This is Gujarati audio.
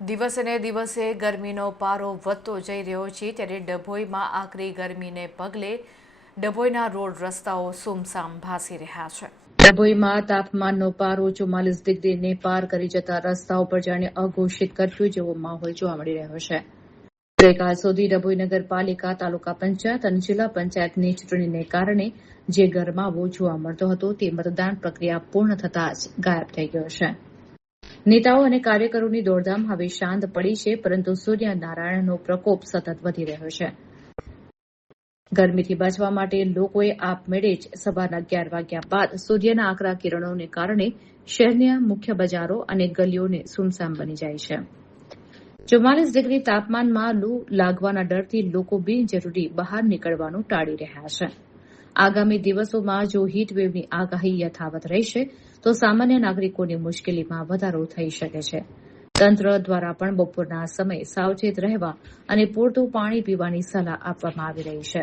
દિવસે ને દિવસે ગરમીનો પારો વધતો જઈ રહ્યો છે ત્યારે ડભોઈમાં આકરી ગરમીને પગલે ડભોઈના રોડ રસ્તાઓ સુમસામ ભાસી રહ્યા છે। ડભોઈમાં તાપમાનનો પારો 44 ડિગ્રીને પાર કરી જતા રસ્તાઓ પર જાણે અઘોષિત કર્ફ્યુ જેવો માહોલ જોવા મળી રહ્યો છે। ગઈકાલ સુધી ડભોઈ નગરપાલિકા, તાલુકા પંચાયત અને જિલ્લા પંચાયતની ચૂંટણીને કારણે જે ગરમાવો જોવા મળતો હતો તે મતદાન પ્રક્રિયા પૂર્ણ થતાં જ ગાયબ થઈ ગયો છે। નેતાઓ અને કાર્યકરોની દોડધામ હવે શાંત પડી છે, પરંતુ સૂર્યનારાયણનો પ્રકોપ સતત વધી રહ્યો છે। ગરમીથી બચવા માટે લોકોએ આપમેળે જ સવારના 11 વાગ્યા બાદ સૂર્યના આકરા કિરણોને કારણે શહેરના મુખ્ય બજારો અને ગલીઓને સુમસામ બની જાય છે। 44 ડિગ્રી તાપમાનમાં લૂ લાગવાના ડરથી લોકો બિનજરૂરી બહાર નીકળવાનું ટાળી રહ્યા છે। આગામી દિવસોમાં જો હીટવેવની આગાહી યથાવત રહેશે તો સામાન્ય નાગરિકોની મુશ્કેલીમાં વધારો થઈ શકે છે। તંત્ર દ્વારા પણ બપોરના સમયે સાવચેત રહેવા અને પૂરતું પાણી પીવાની સલાહ આપવામાં આવી રહી છે।